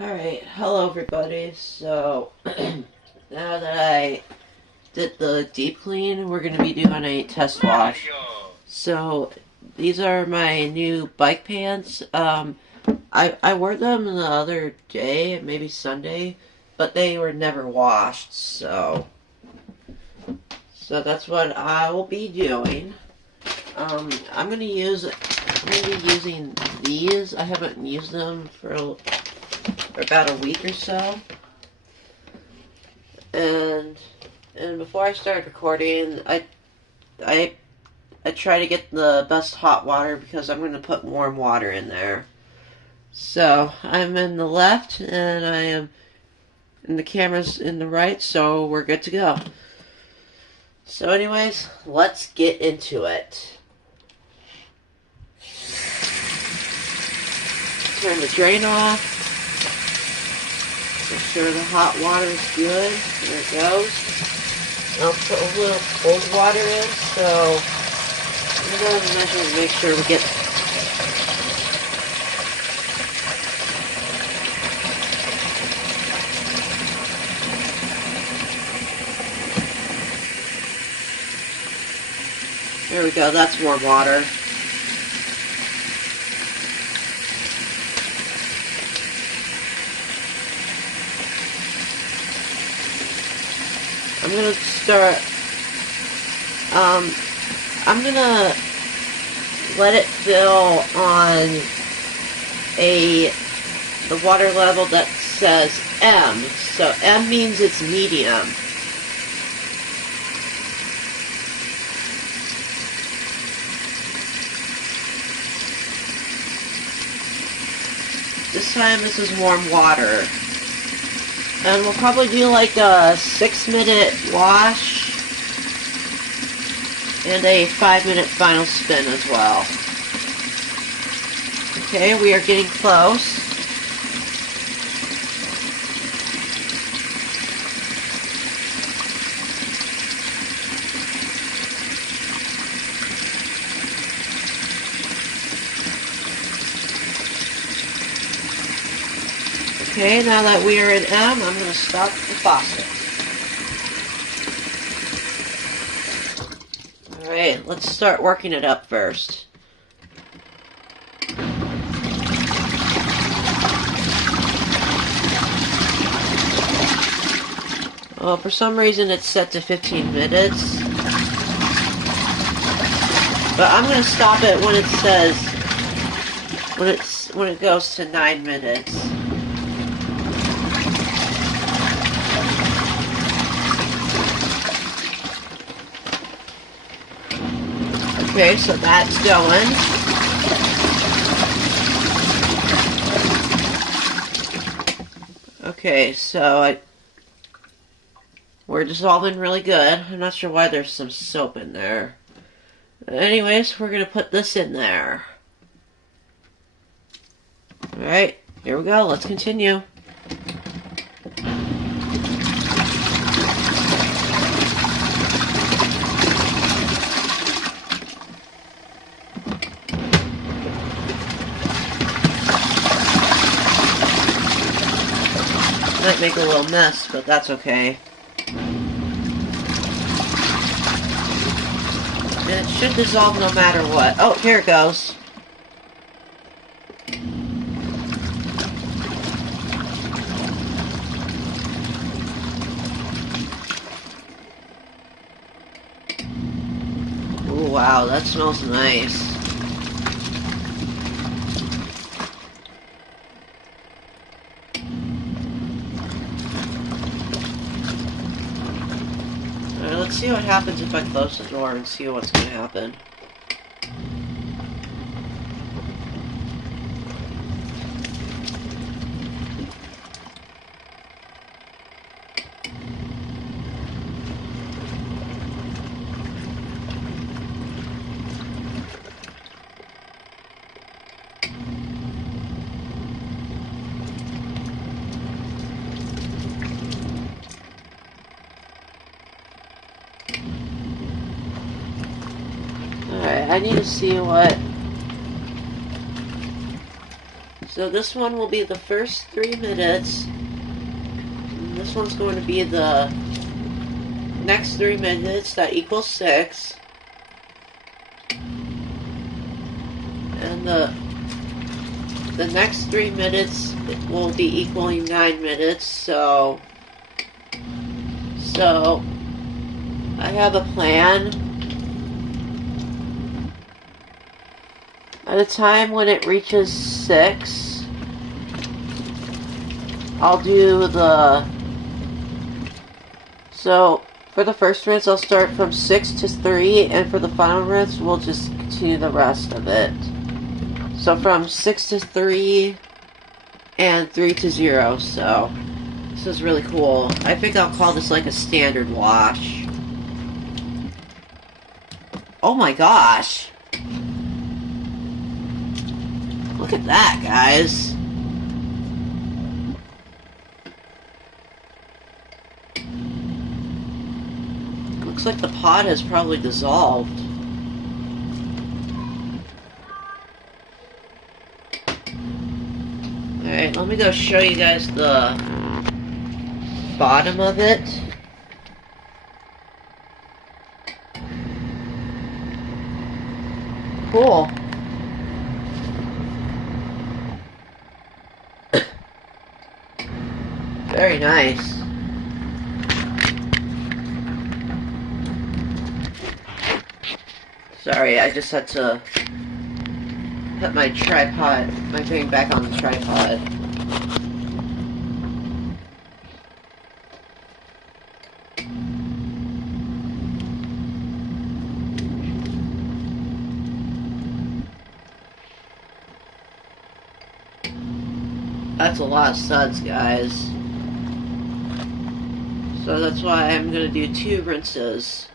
Alright, hello everybody. So, now that I did the deep clean, we're going to be doing a test wash. So, these are my new bike pants. I wore them the other day, maybe Sunday, but they were never washed, so that's what I will be doing. I'm going to be using these. I haven't used them for about a week or so. And before I start recording, I try to get the best hot water because I'm going to put warm water in there. So I'm in the left and I am and the camera's in the right, so we're good to go. So anyways, let's get into it. Turn the drain off. Make sure the hot water is good. There it goes. I'll put a little cold water in, so I'm going to measure to make sure we get. There we go, that's warm water. I'm gonna start, I'm gonna let it fill on the water level that says M. So M means it's medium. This time this is warm water. And we'll probably do like a 6-minute wash and a 5-minute final spin as well. Okay, we are getting close. Okay, now that we are in M, I'm going to stop the faucet. Alright, let's start working it up first. Well, for some reason it's set to 15 minutes. But I'm going to stop it when it says, when it goes to 9 minutes. Okay, so that's going. Okay, so we're dissolving really good. I'm not sure why there's some soap in there. Anyways, we're going to put this in there. Alright, here we go. Let's continue. Might make a little mess, but that's okay. And it should dissolve no matter what. Oh, here it goes. Ooh, wow, that smells nice. Let's see what happens if I close the door and see what's going to happen. Alright, I need to see what So this one will be the first 3 minutes. And this one's going to be the next 3 minutes. That equals 6. And the next 3 minutes will be equaling 9 minutes. So I have a plan. At a time when it reaches 6, I'll do so for the first rinse I'll start from 6 to 3, and for the final rinse we'll just continue the rest of it. So from 6 to 3 and 3 to 0, so this is really cool. I think I'll call this like a standard wash. Oh my gosh! Look at that, guys. Looks like the pot has probably dissolved. Alright, let me go show you guys the bottom of it. Cool. Very nice. Sorry, I just had to put my thing back on the tripod. That's a lot of suds, guys. So that's why I'm going to do 2 rinses.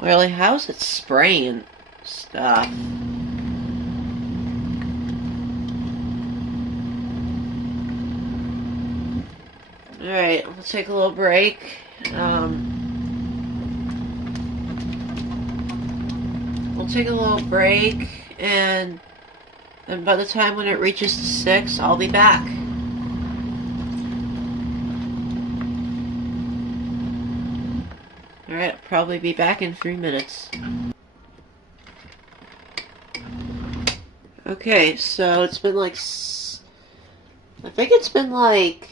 Really, how's it spraying stuff? Alright, we'll take a little break. We'll take a little break, and by the time when it reaches 6, I'll be back. Alright, I'll probably be back in 3 minutes. Okay, so it's been like... I think it's been like...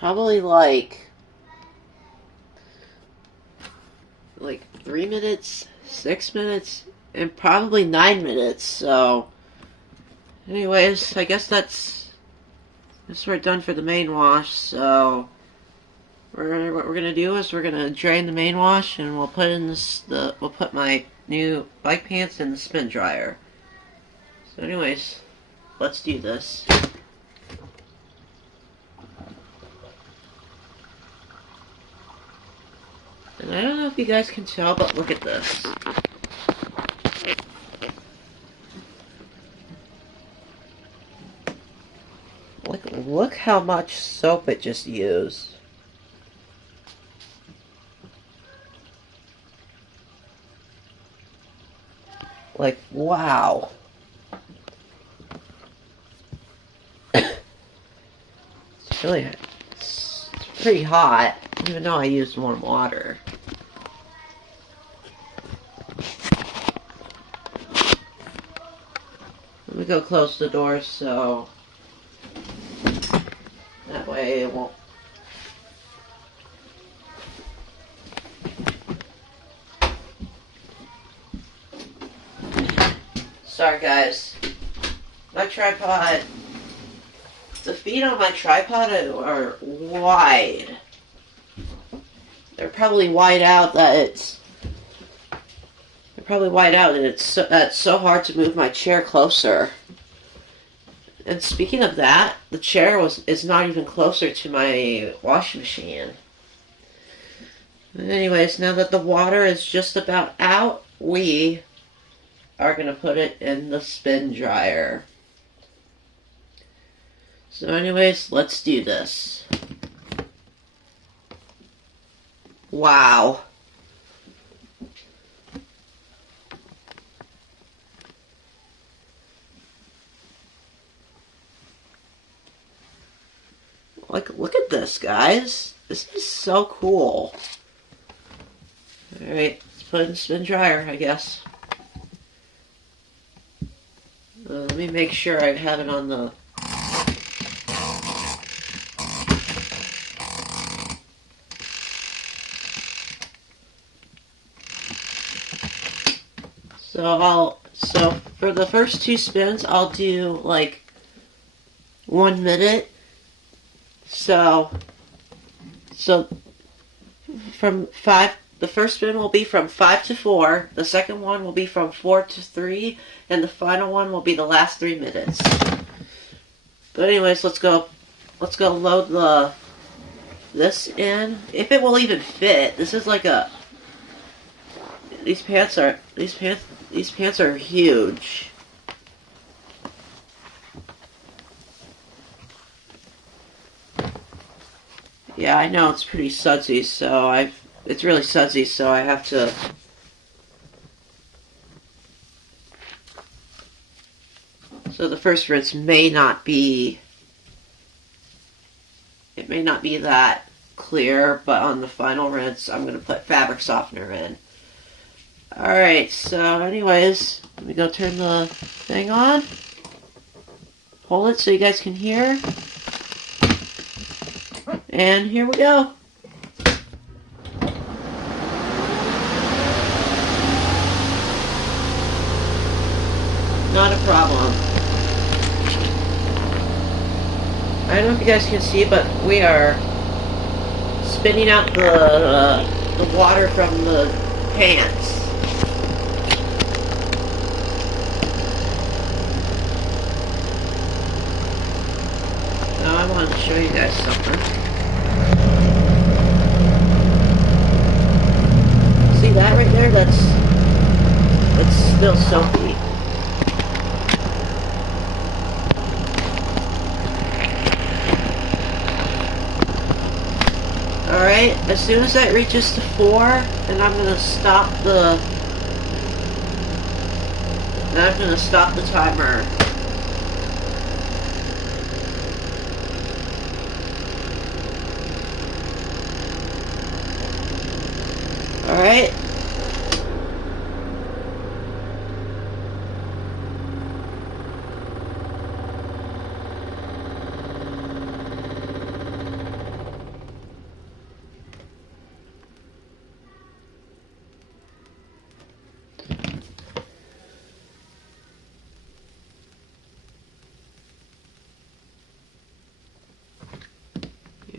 probably like 3 minutes, 6 minutes, and probably 9 minutes, so... Anyways, I guess that's we're done for the main wash, so... what we're gonna do is we're gonna drain the main wash, and we'll put in we'll put my new bike pants in the spin dryer. So anyways, let's do this. And I don't know if you guys can tell, but look at this. Look how much soap it just used. Like, wow. It's pretty hot, even though I used warm water. Let me go close the door so that way it won't. Sorry guys, my tripod, the feet on my tripod are wide. They're probably wide out that it's that's so hard to move my chair closer. And speaking of that, the chair is not even closer to my washing machine. But anyways, now that the water is just about out, we are going to put it in the spin dryer. So anyways, let's do this. Wow. Like, look at this, guys. This is so cool. Alright, let's put it in the spin dryer, I guess. Let me make sure I have it on the... So for the first 2 spins, I'll do like 1 minute. So from 5, the first spin will be from 5 to 4, the second one will be from 4 to 3, and the final one will be the last 3 minutes. But anyways, let's go load this in. If it will even fit. This is like a... These pants are huge. Yeah, I know it's pretty sudsy, it's really sudsy, so I have to... So the first rinse may not be... It may not be that clear, but on the final rinse, I'm going to put fabric softener in. Alright, so anyways, let me go turn the thing on. Hold it so you guys can hear. And here we go. Not a problem. I don't know if you guys can see, but we are spinning out the water from the pants. Now I want to show you guys something. See that right there? It's still soapy. Alright, as soon as that reaches to 4, then I'm gonna stop the timer. Alright.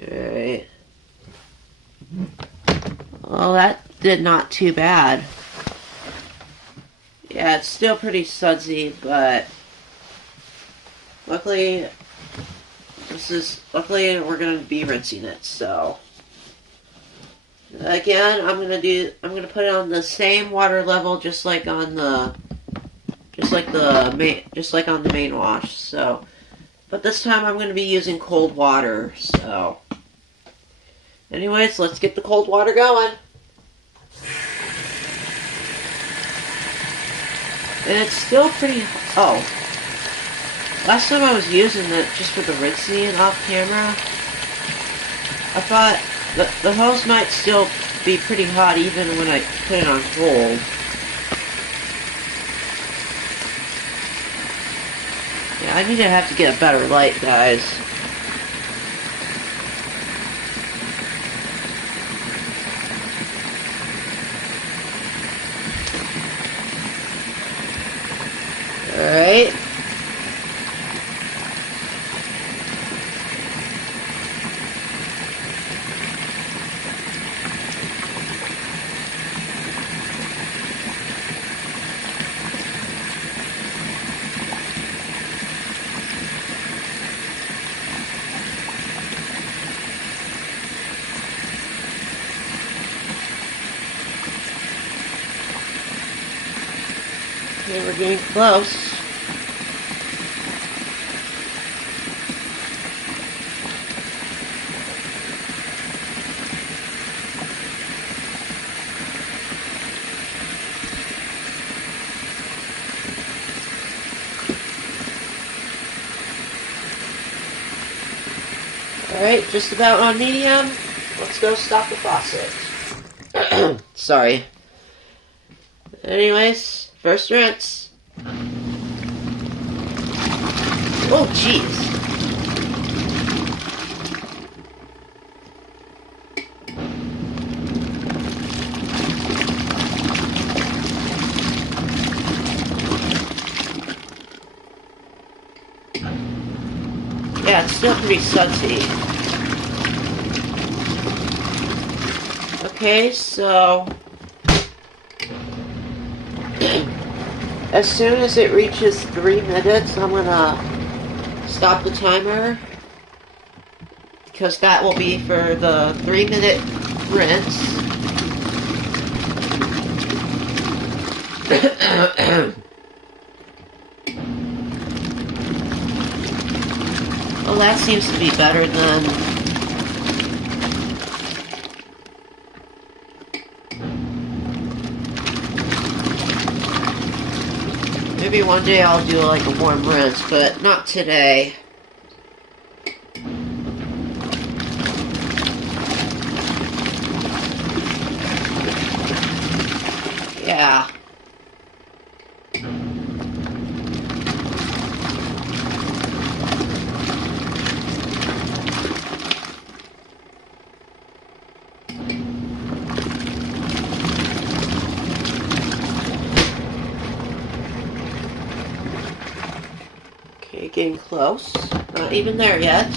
Alright. Well, that did not too bad. Yeah, it's still pretty sudsy, but luckily we're gonna be rinsing it, so again I'm gonna put it on the same water level just like on the main wash, so but this time I'm gonna be using cold water, so anyways, let's get the cold water going. And it's still pretty... Oh. Last time I was using it just for the rinsing off camera, I thought the hose might still be pretty hot even when I put it on cold. Yeah, I need to have to get a better light, guys. Alright. Okay, we're getting close. Alright, just about on medium. Let's go stop the faucet. Sorry. Anyways, first rinse. Oh, jeez. Yeah, it's still pretty sudsy. Okay, so as soon as it reaches 3 minutes, I'm gonna stop the timer, because that will be for the 3-minute rinse. Well, that seems to be better than... Maybe one day I'll do like a warm rinse, but not today. Yeah. Okay, getting close. Not even there yet.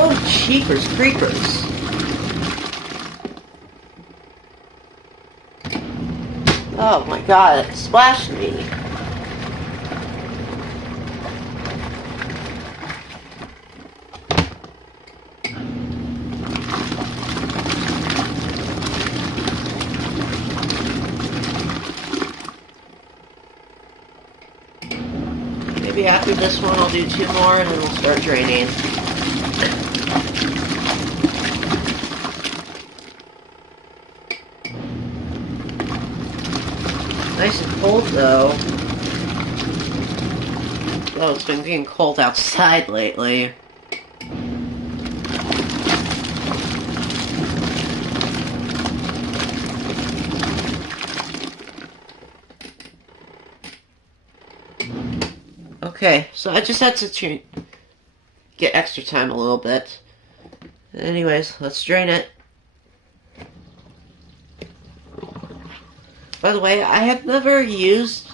Oh, jeepers creepers. Oh my god, it splashed me. Maybe after this one I'll do 2 more and then we'll start draining. Nice and cold though. Oh, it's been getting cold outside lately. Okay, so I just had to get extra time a little bit. Anyways, let's drain it. By the way, I have never used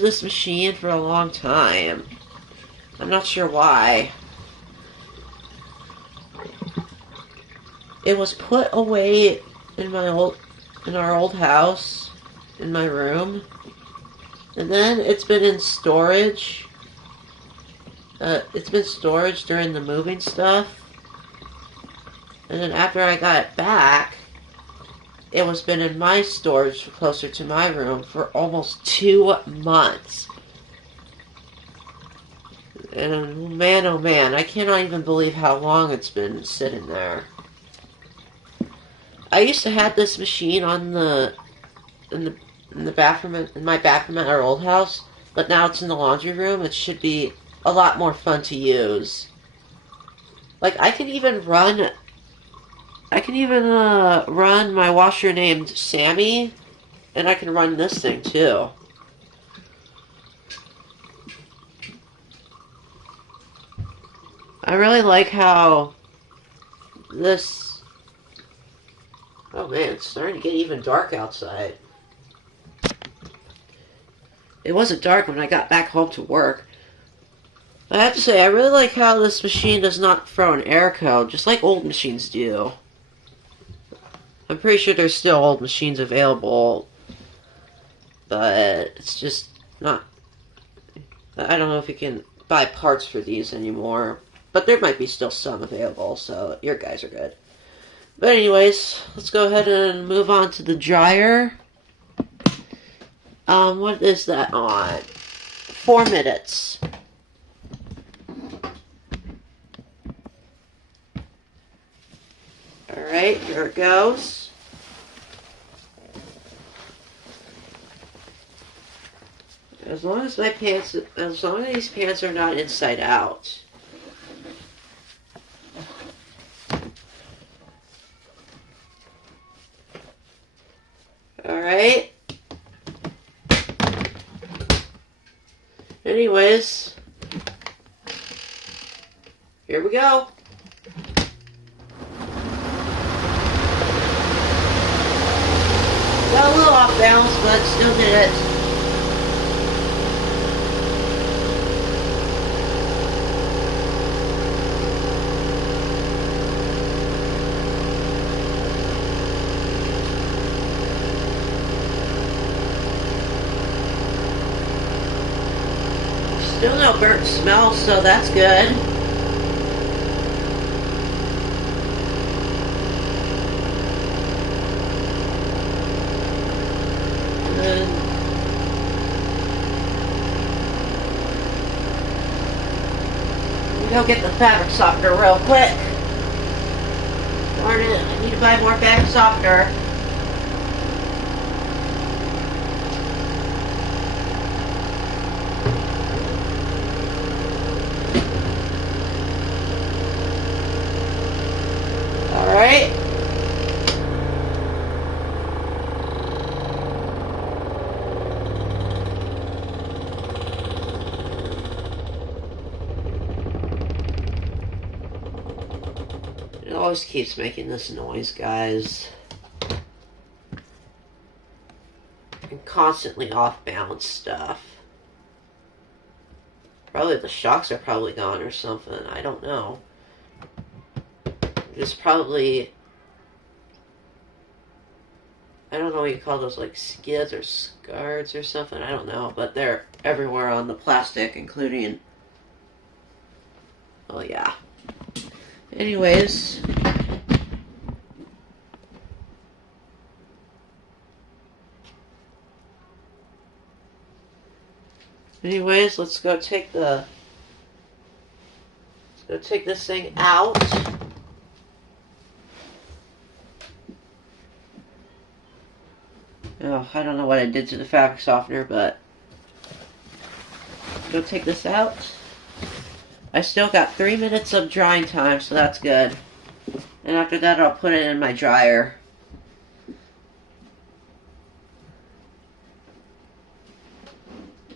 this machine for a long time. I'm not sure why. It was put away in our old house, in my room. And then it's been in storage. It's been storage during the moving stuff. And then after I got it back, it was been in my storage closer to my room for almost 2 months. And man, oh man, I cannot even believe how long it's been sitting there. I used to have this machine on in the bathroom, in my bathroom at our old house, but now it's in the laundry room. It should be a lot more fun to use. Like, I can even run my washer named Sammy, and I can run this thing too. I really like how this... Oh man, it's starting to get even dark outside. It wasn't dark when I got back home to work. I have to say, I really like how this machine does not throw an error code, just like old machines do. I'm pretty sure there's still old machines available, but it's just not... I don't know if you can buy parts for these anymore, but there might be still some available, so your guys are good. But anyways, let's go ahead and move on to the dryer. What is that on? 4 minutes. Alright, here it goes. As long as these pants are not inside out. Alright. Anyways, here we go. Got a little off balance, but still did it. Still no burnt smell, so that's good. Go get the fabric softener real quick. Darn it, I need to buy more fabric softener. Alright. It always keeps making this noise, guys. And constantly off balance stuff. Probably the shocks are probably gone or something. I don't know. There's probably... I don't know what you call those, like skids or scards or something. I don't know. But they're everywhere on the plastic, including... Oh, yeah. Anyways, let's go take this thing out. Oh, I don't know what I did to the fabric softener, but go take this out. I still got 3 minutes of drying time, so that's good. And after that, I'll put it in my dryer.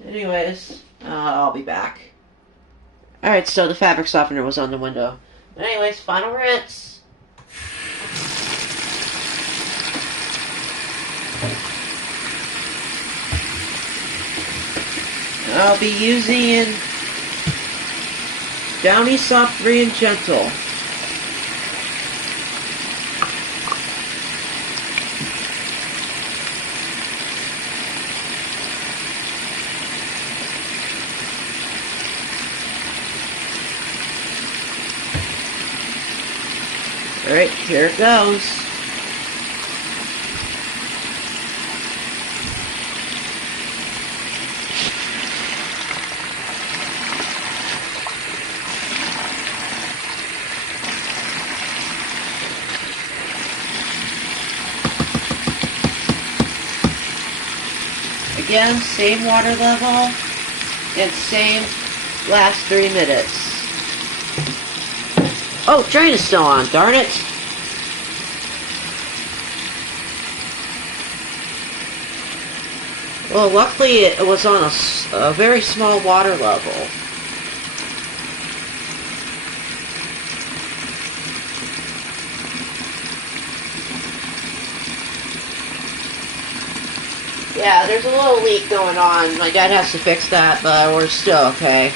Anyways, I'll be back. Alright, so the fabric softener was on the window. Anyways, final rinse. I'll be using Downy Soft 3 and Gentle. Alright, here it goes. Again, same water level and same last 3 minutes. Oh, drain is still on, darn it. Well, luckily it was on a very small water level. Yeah, there's a little leak going on. My dad has to fix that, but we're still okay.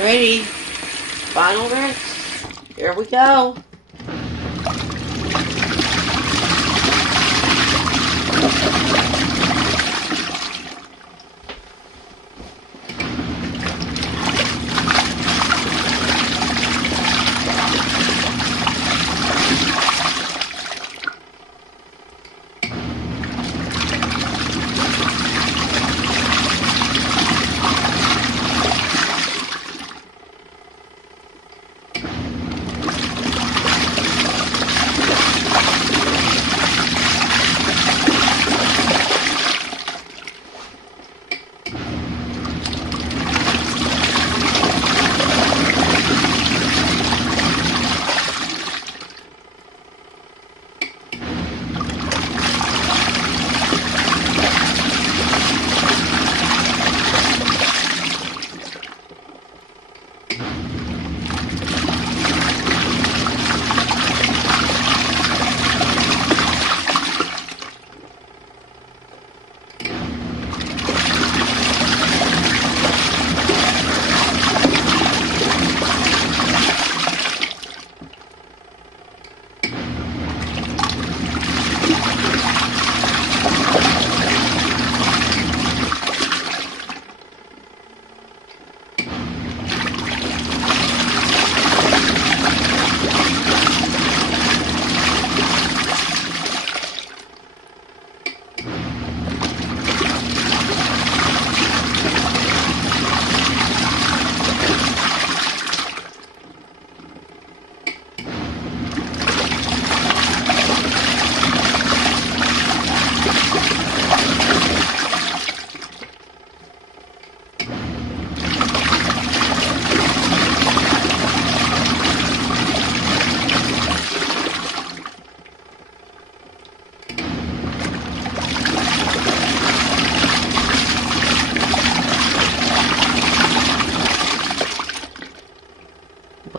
Alrighty, final rinse. Here we go.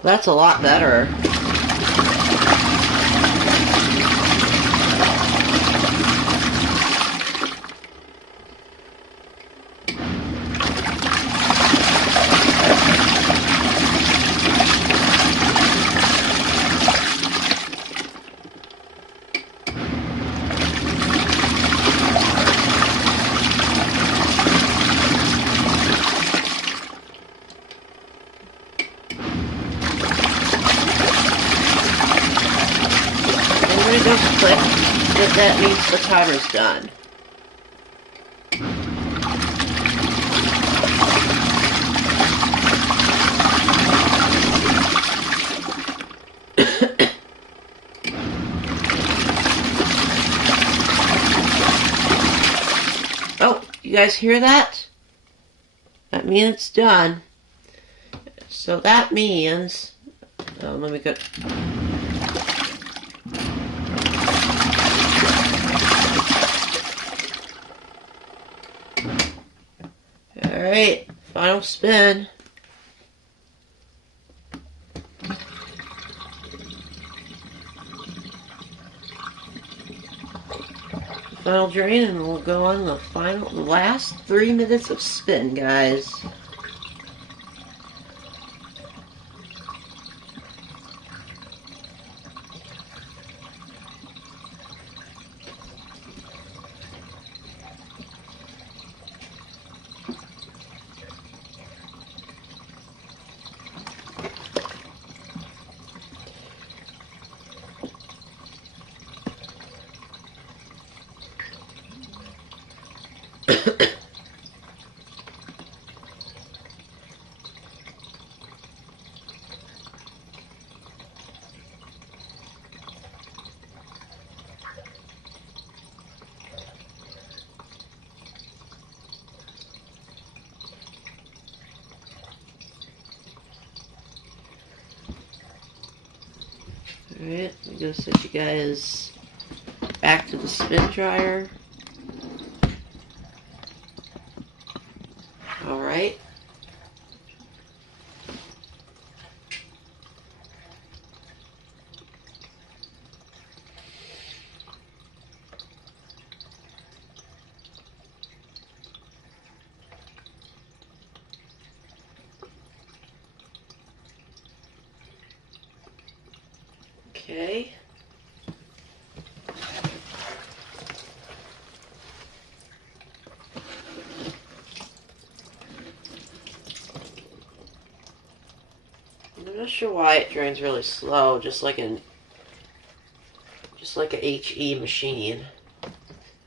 Well, that's a lot better. I'm gonna go click that means the timer's done. Oh, you guys hear that? That means it's done. So that means, let me go. Alright, final spin. Final drain, and we'll go on the last 3 minutes of spin, guys. Alright, I'm gonna set you guys back to the spin dryer. Alright. Okay. I'm not sure why it drains really slow, just like a HE machine.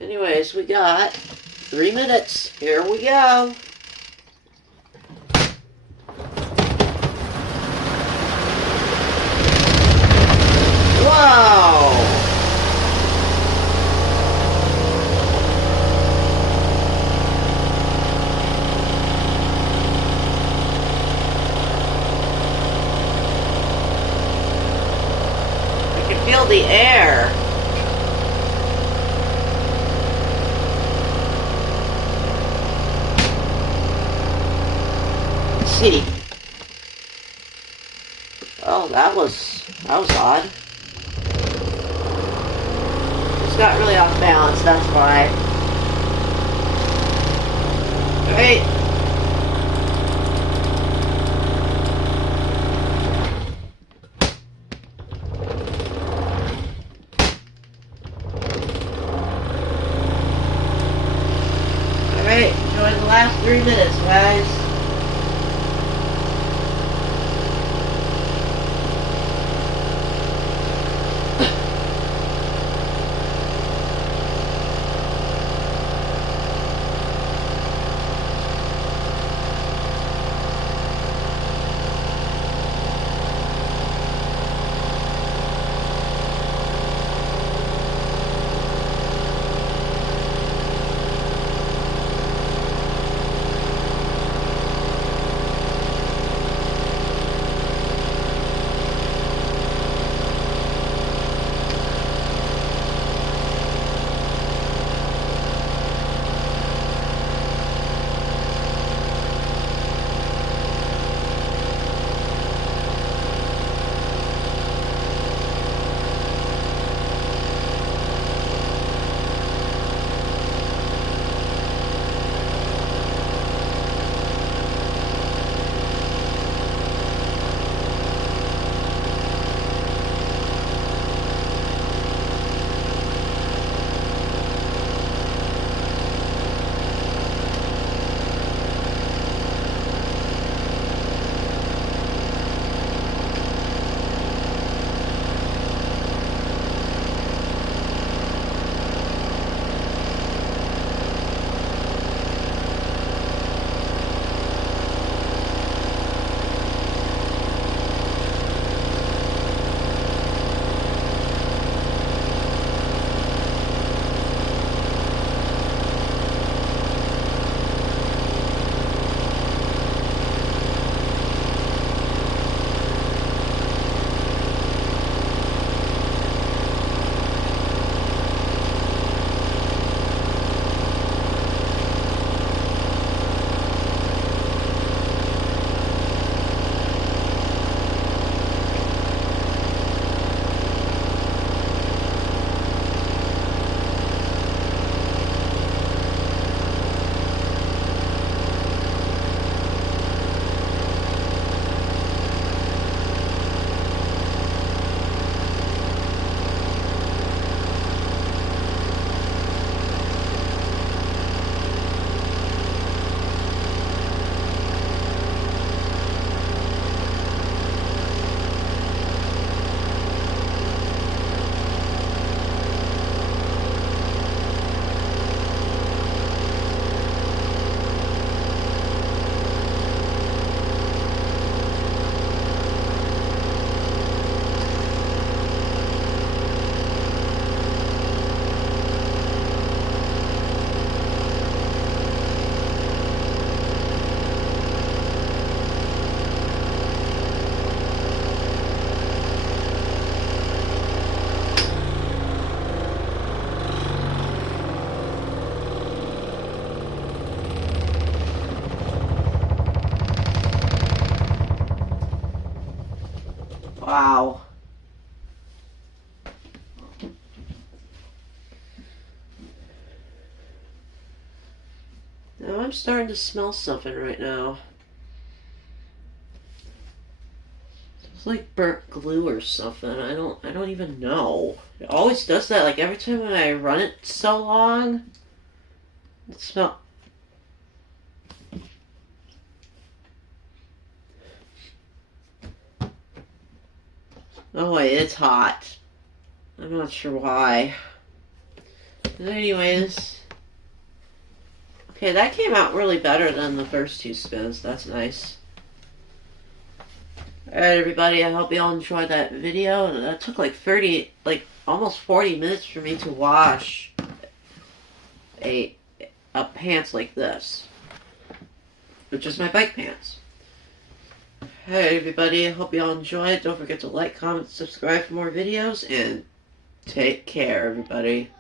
Anyways, we got 3 minutes. Here we go. Whoa! I can feel the air. Let's see. Oh, that was odd. It's got really off balance, that's why. Alright. Alright, enjoy the last 3 minutes, guys. Wow. Now I'm starting to smell something right now. It's like burnt glue or something. I don't even know. It always does that. Like every time when I run it so long, it smells. Oh wait, it's hot. I'm not sure why. But anyways, okay, that came out really better than the first two spins. That's nice. Alright everybody, I hope you all enjoyed that video. That took like almost 40 minutes for me to wash a pants like this, which is my bike pants. Alright everybody, I hope you all enjoyed. Don't forget to like, comment, subscribe for more videos, and take care everybody.